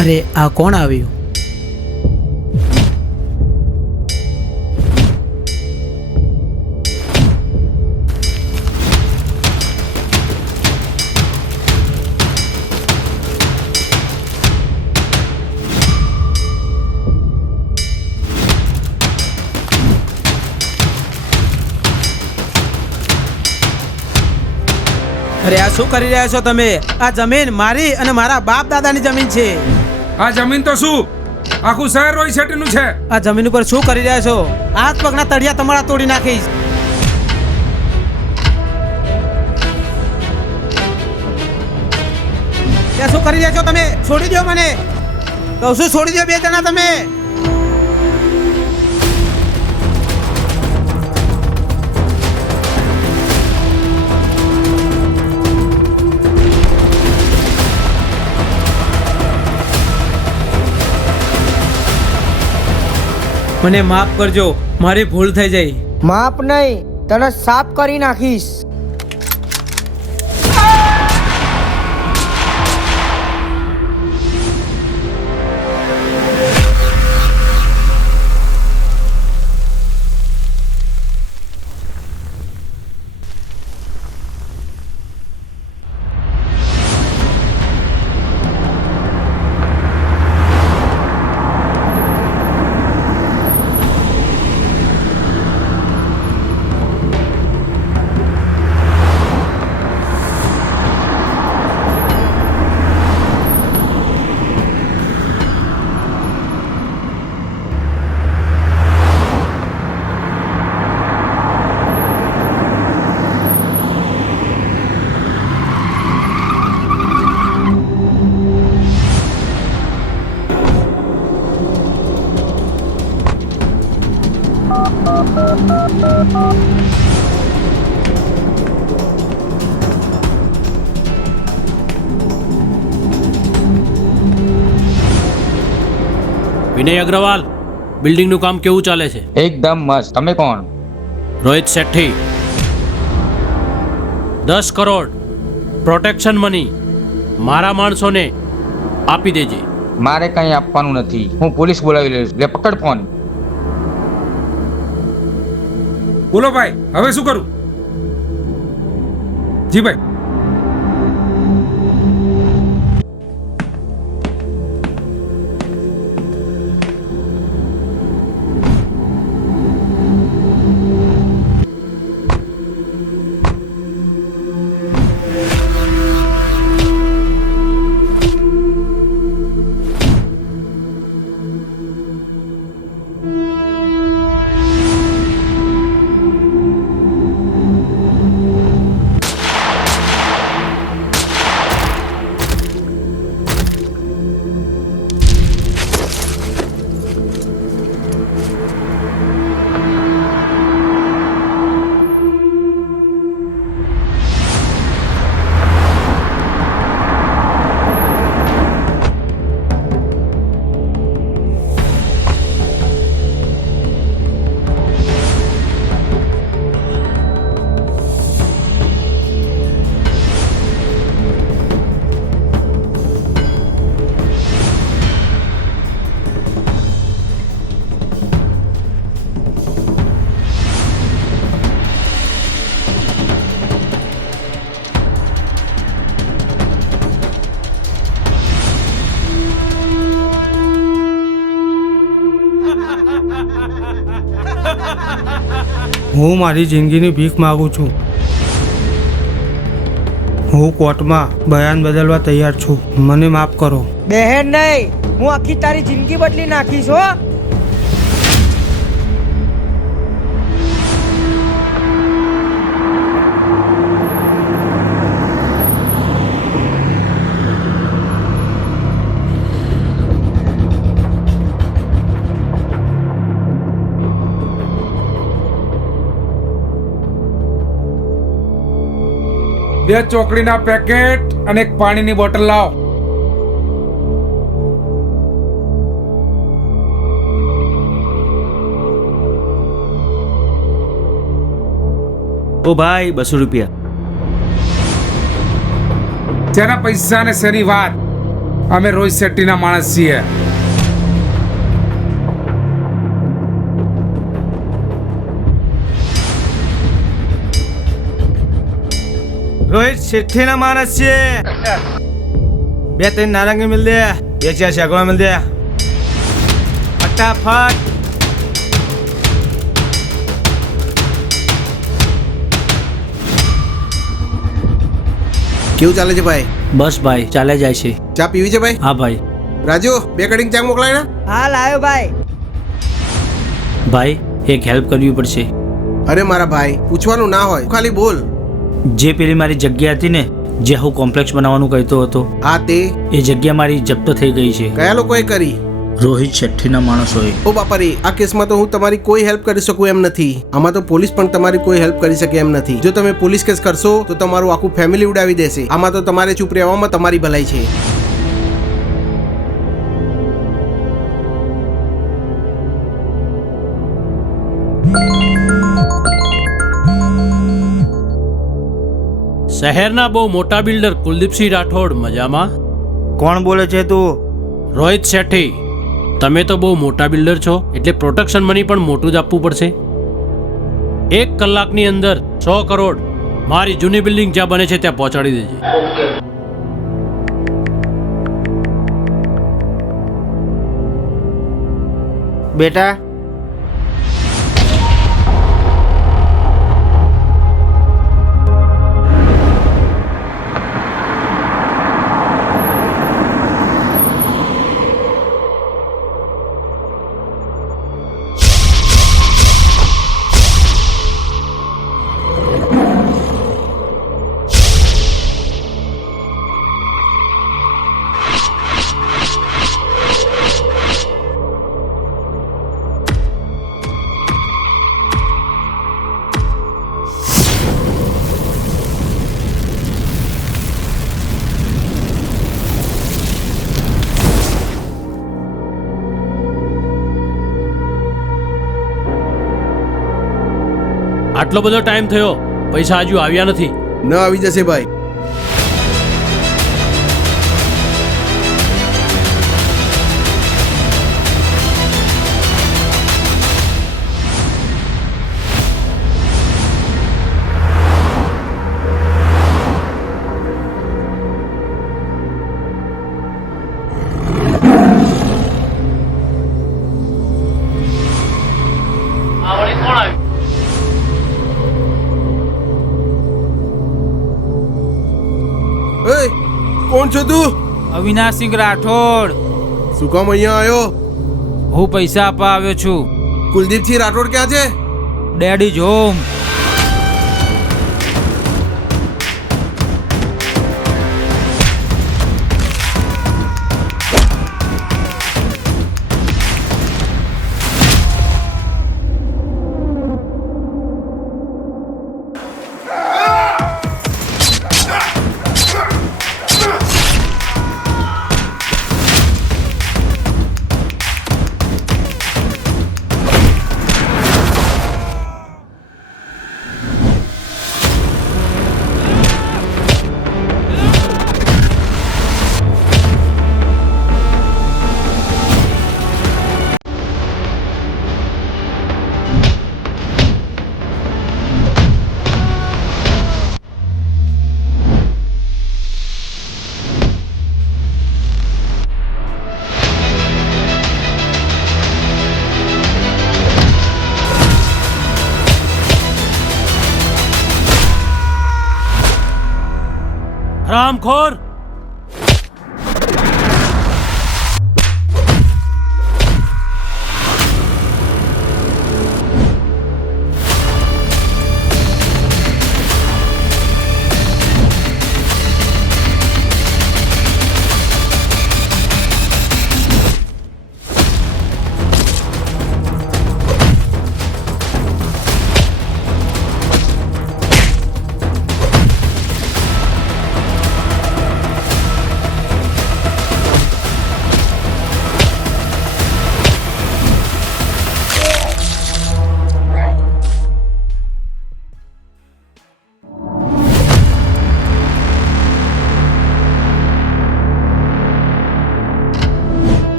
અરે આ કોણ આવ્યું? અરે આ શું કરી રહ્યા છો તમે? આ જમીન મારી અને મારા બાપ દાદાની જમીન છે. આ જમીન તો શું આખું શહેર રોય શેટીનું છે. આ જમીન ઉપર શું કરી રહ્યા છો? હાથ પગના તળિયા તમારા તોડી નાખીશ. ત્યાં શું કરી રહ્યા છો તમે? છોડી દો મને. કહું છું છોડી દો બે જણા તમે. મને માફ કરજો, મારી ભૂલ થઈ જઈ. માપ નહીં, તને સાફ કરી નાખીશ. વિનય અગ્રવાલ, બિલ્ડિંગનું કામ કેવું ચાલે છે? એકદમ મસ્ત. તમે કોણ? રોહિત શેઠી. 10 કરોડ પ્રોટેક્શન મની મારા માણસોને આપી દેજે. મારે કંઈ આપવાનું નથી. હું પોલીસ બોલાવી લઈશ. લે પકડ ફોન. બોલો ભાઈ, હવે શું કરું? જી ભાઈ. હું મારી જિંદગીની ભીખ માગું છું. હું કોર્ટમાં બયાન બદલવા તૈયાર છું. મને માફ કરો. બહેન નહીં, હું આખી તારી જિંદગી બદલી નાખીશ હો. બે ચોકડીના પેકેટ અને એક પાણીની બોટલ લાવ. ઓ ભાઈ, 200 રૂપિયા. જેના પૈસા ને શેની વાત? અમે રોહિત શેટ્ટીના માણસ છીએ. રોહિત શેઠીના માણસ છે. 2-3 નારંગી મિલ દે, 2-4 શેકડા મિલ દે ફટાફટ. કેવું ચાલે છે ભાઈ? બસ ભાઈ ચાલે જાય છે. ચા પીવી છે ભાઈ? હા ભાઈ. રાજુ 2 કડિંગ ચા મોકલાય ને. હા લાયો ભાઈ. ભાઈ એક હેલ્પ કરવી પડશે. અરે મારા ભાઈ, પૂછવાનું ના હોય, ખાલી બોલ. જે પેલી મારી જગ્યા હતી ને, જે હું કોમ્પ્લેક્સ બનાવવાનું કહેતો હતો, હા તે એ જગ્યા મારી જપ્ત થઈ ગઈ છે. કયા લોકોએ કરી? રોહિત શેટ્ટીના માણસોએ. ઓ બાપા રે, આ કેસમાં તો હું તમારી કોઈ હેલ્પ કરી શકું એમ નથી. આમાં તો પોલીસ પણ તમારી કોઈ હેલ્પ કરી શકે એમ નથી. જો તમે પોલીસ કેસ કરશો તો તમારું આખું ફેમિલી ઉડાવી દેશે. આમાં તો તમારે ચૂપ રહેવામાં તમારી ભલાઈ છે. શહેરના બહુ મોટા બિલ્ડર કુલદીપસિંહ રાઠોડ મજામાં? કોણ બોલે છે તું? રોહિત શેટ્ટી. તમે તો બહુ મોટા બિલ્ડર છો, એટલે પ્રોટેક્શન મની પણ મોટું જ આપવું પડશે. 1 કલાકની અંદર 100 કરોડ મારી જૂની બિલ્ડિંગ જ્યાં બને છે ત્યાં પહોંચાડી દેજે. બેટા આટલો બધો ટાઈમ થયો, પૈસા હજુ આવ્યા નથી. ન આવી જશે ભાઈ. એ કોણ છો તું? અવિનાશસિંહ રાઠોડ. શું કામ અહીંયા આવ્યો? હું પૈસા આપવા આવ્યો છું. કુલદીપસિંહ રાઠોડ ક્યાં છે? ડેડી જ હોમ. હરામખોર.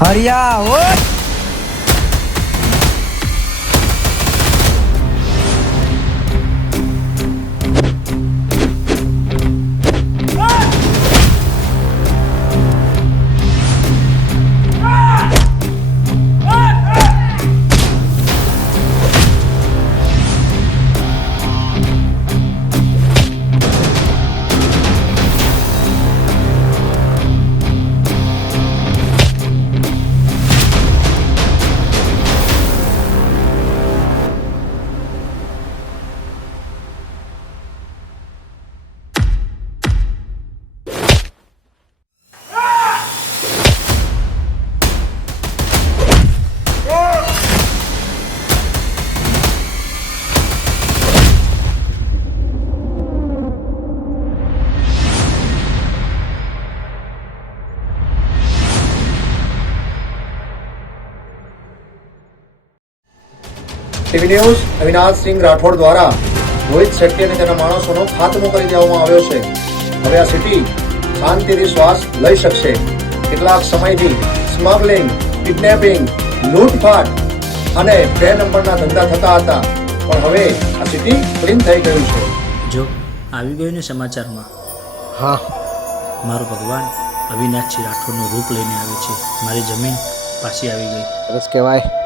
હરિયા હો ટીવી ન્યૂઝ અવિનાશ સિંહ રાઠોડ દ્વારા રોહિત શેટ્ટી અને તેના માણસોનો ખાત્મો કરી દેવામાં આવ્યો છે. હવે આ સિટી શાંતિથી શ્વાસ લઈ શકશે. કેટલાક સમયથી સ્મગલિંગ, કિડનેપિંગ, લૂંટફાટ અને 2 નંબરના ધંધા થતા હતા, પણ હવે આ સિટી ક્લીન થઈ ગયું છે. જો આવી ગયું ને સમાચારમાં, હા, મારો ભગવાન અવિનાશજી રાઠોડનું રૂપ લઈને આવ્યો છે. મારી જમીન પાછી આવી ગઈ. બસ કહેવાય.